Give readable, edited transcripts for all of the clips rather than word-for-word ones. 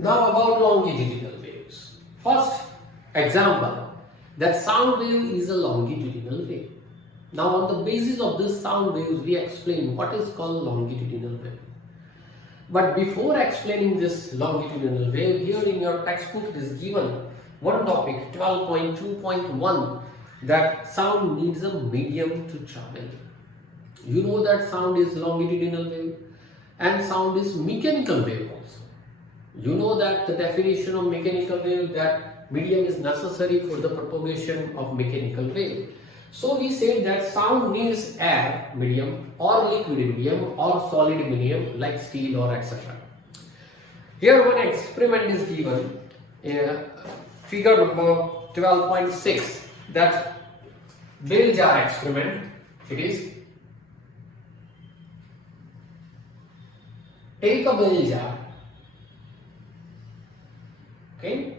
Now about longitudinal waves. First example, that sound wave is a longitudinal wave. Now on the basis of this sound waves we explain what is called longitudinal wave. But before explaining this longitudinal wave, here in your textbook it is given one topic 12.2.1 that sound needs a medium to travel. You know that sound is longitudinal wave and sound is mechanical wave also. You know that the definition of mechanical wave, that medium is necessary for the propagation of mechanical wave. So we say that sound needs air medium or liquid medium or solid medium like steel or etc. Here one experiment is given, figure number 12.6, that bell jar experiment. It is, take a bell jar, okay,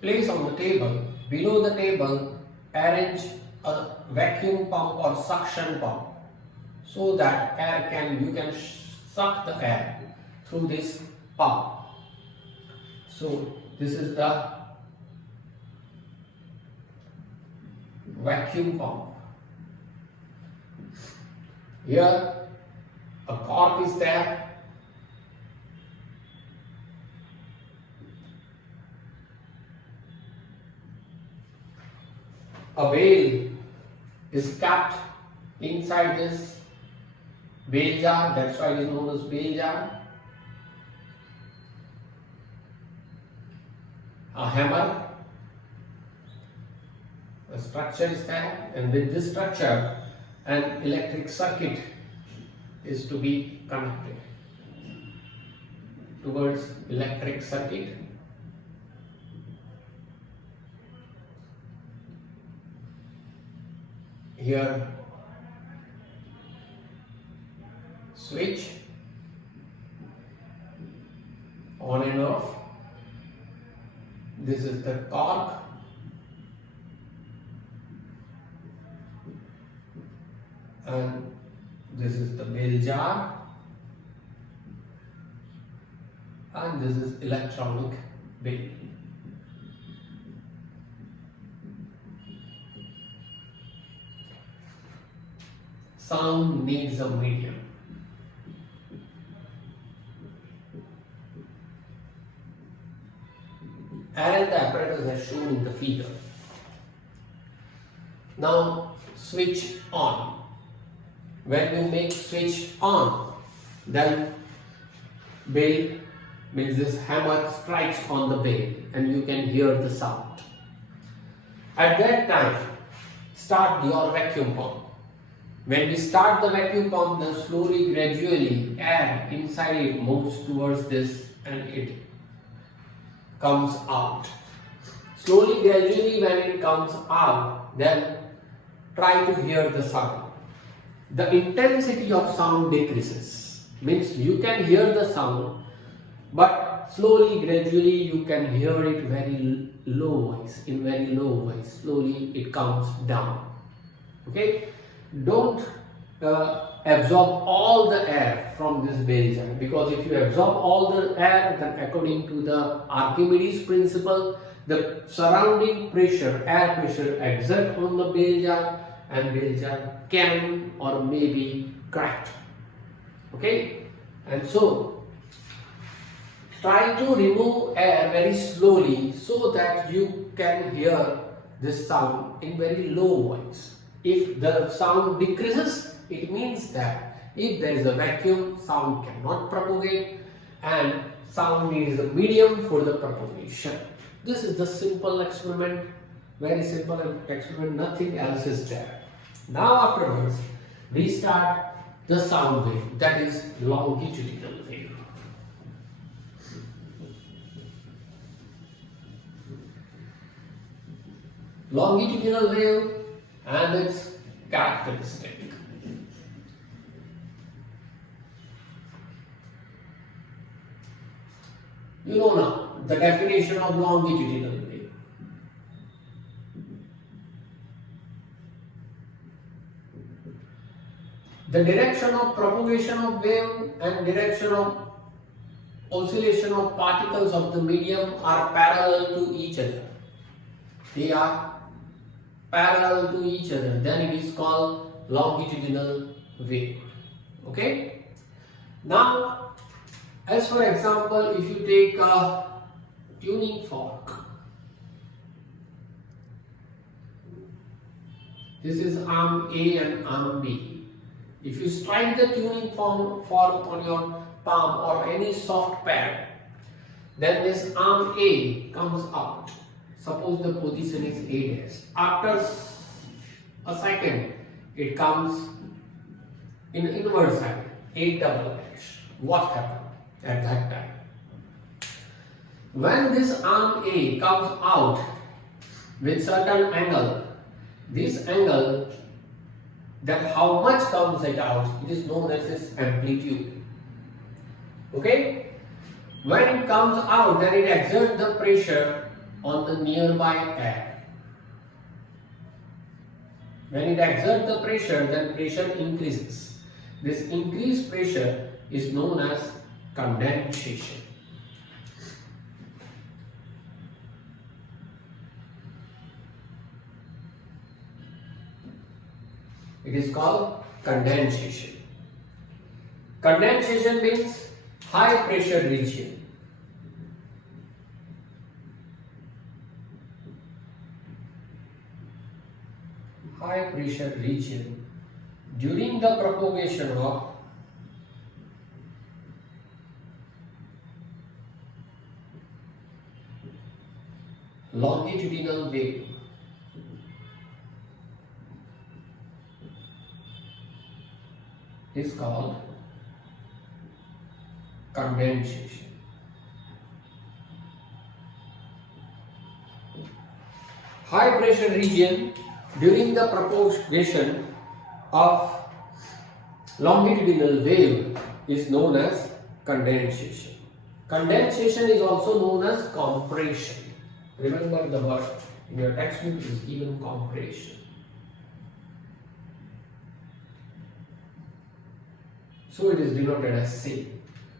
place on the table, below the table arrange a vacuum pump or suction pump so that you can suck the air through this pump. So this is the vacuum pump. Here a cork is there. A bale is kept inside this bale jar, that's why it is known as bale jar. A hammer, a structure is there, and with this structure an electric circuit is to be connected towards electric circuit. Here switch on and off. This is the cork, and this is the bell jar, and this is electronic bell. Sound needs a medium. Arrange the apparatus as shown in the figure. Now switch on. When you make switch on, then bell, means this hammer strikes on the bell and you can hear the sound. At that time, start your vacuum pump. When we start the vacuum pump, then slowly, gradually, air inside it moves towards this and it comes out. Slowly, gradually, when it comes out, then try to hear the sound. The intensity of sound decreases. Means you can hear the sound, but slowly, gradually, you can hear it very low voice, in very low voice. Slowly, it comes down. Okay? Don't absorb all the air from this bell jar, because if you absorb all the air, then according to the Archimedes principle, the surrounding pressure, air pressure, exert on the bell jar, and bell jar can or may be cracked. Okay, and so try to remove air very slowly so that you can hear this sound in very low voice. If the sound decreases, it means that if there is a vacuum, sound cannot propagate and sound needs a medium for the propagation. This is the simple experiment, very simple experiment, nothing else is there. Now afterwards, we start the sound wave, that is longitudinal wave. Longitudinal wave and its characteristic. You know now the definition of longitudinal wave. The direction of propagation of wave and direction of oscillation of particles of the medium are parallel to each other. They are parallel to each other. Then it is called longitudinal wave. Okay. Now, as for example, if you take a tuning fork, this is arm A and arm B. If you strike the tuning fork on your palm or any soft pad, then this arm A comes out. Suppose the position is A dash. After a second, it comes in inverse side, A double dash. What happened at that time? When this arm A comes out with certain angle, this angle, that how much comes it out, it is known as its amplitude. Okay? When it comes out, then it exerts the pressure on the nearby air. When it exerts the pressure, then pressure increases. This increased pressure is known as condensation. It is called condensation. Condensation means high pressure region. High pressure region during the propagation of longitudinal wave. Is called condensation. High pressure region during the propagation of longitudinal wave is known as condensation. Condensation is also known as compression. Remember the word in your textbook is given compression. So it is denoted as C.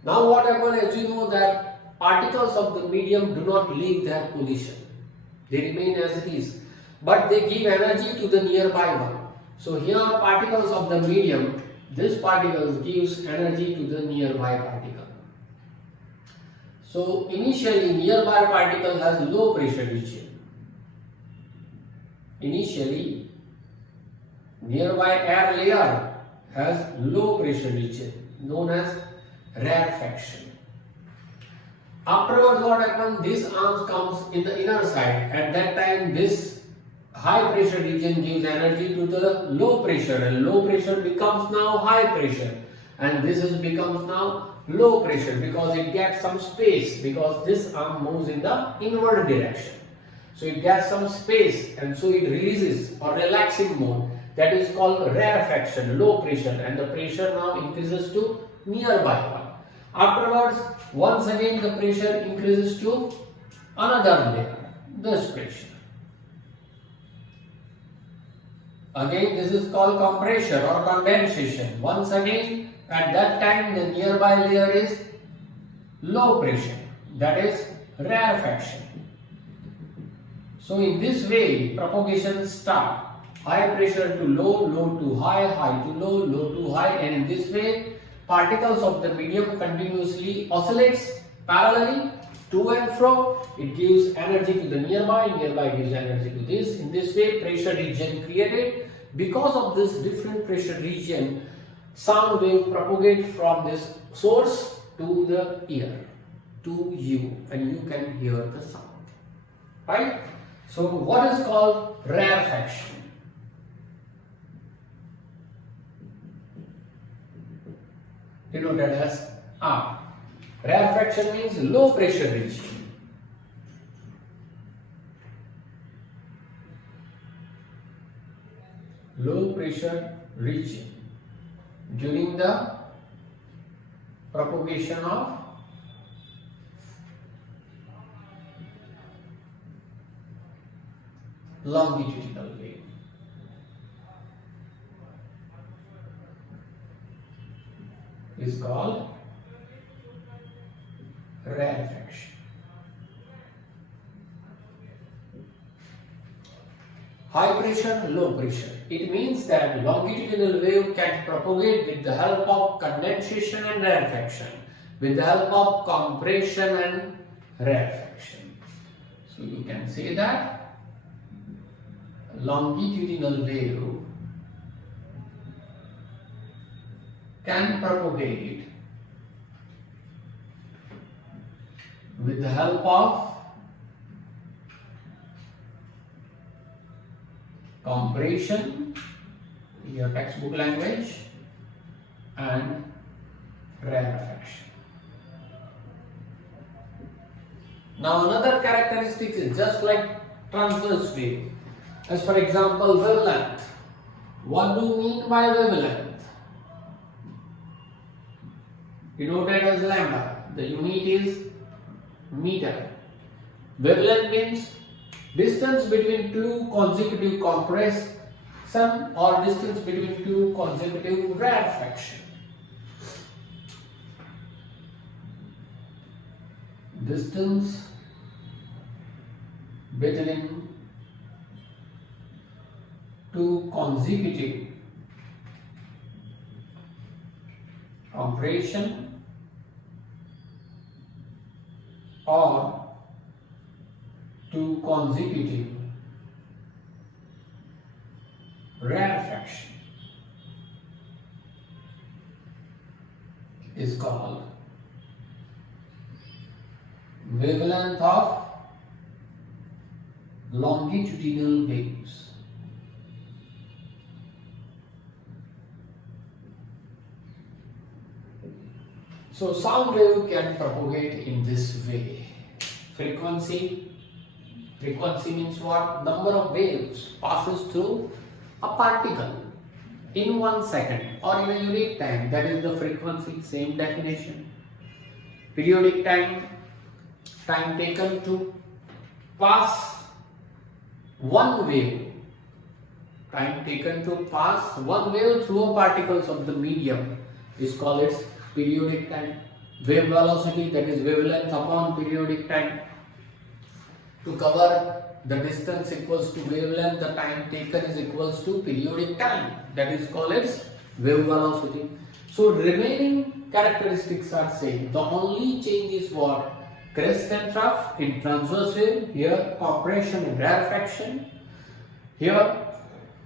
Now what happens, as you know, that particles of the medium do not leave their position. They remain as it is. But they give energy to the nearby one. So here particles of the medium, this particle gives energy to the nearby particle. So initially nearby particle has low pressure region. Initially nearby air layer has low pressure region known as rarefaction. Afterwards what happens, this arm comes in the inner side. At that time this high pressure region gives energy to the low pressure, and low pressure becomes now high pressure, and this becomes now low pressure because it gets some space, because this arm moves in the inward direction. So it gets some space and so it releases or relaxing mode. That is called rarefaction, low pressure, and the pressure now increases to nearby one. Afterwards, once again the pressure increases to another layer, this pressure. Again this is called compression or condensation. Once again at that time the nearby layer is low pressure, that is rarefaction. So in this way propagation starts. High pressure to low, low to high, high to low, low to high, and in this way particles of the medium continuously oscillates parallelly to and fro. It gives energy to the nearby, nearby gives energy to this. In this way pressure region created. Because of this different pressure region, sound wave propagate from this source to the ear, to you, and you can hear the sound. Right? So what is called rarefaction? Denoted as R. Rarefaction means low pressure region. Low pressure region during the propagation of longitudinal wave. Is called rarefaction. High pressure, low pressure. It means that longitudinal wave can propagate with the help of condensation and rarefaction, with the help of compression and rarefaction. So you can say that longitudinal wave can propagate with the help of compression, your textbook language, and rarefaction. Now another characteristic is just like transverse wave. As for example, wavelength. What do you mean by wavelength? Denoted as lambda. The unit is meter. Wavelength means distance between two consecutive compression or distance between two consecutive rarefaction. Distance between two consecutive compression or two consecutive rarefaction is called wavelength of longitudinal waves. So sound wave can propagate in this way. Frequency means what? Number of waves passes through a particle in 1 second or in a unit time. That is the frequency, same definition. Periodic time taken to pass one wave. Time taken to pass one wave through a particles of the medium is called its periodic time. Wave velocity, that is wavelength upon periodic time. To cover the distance equals to wavelength, the time taken is equals to periodic time. That is called its wave velocity. So remaining characteristics are same. The only change is what? Crest and trough in transverse wave. Here compression and rarefaction. Here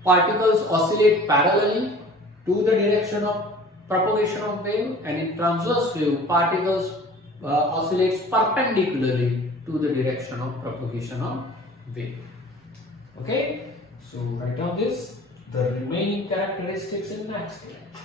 particles oscillate parallelly to the direction of propagation of wave, and in transverse wave particles oscillates perpendicularly to the direction of propagation of wave. Okay, so write down this, the remaining characteristics in next class.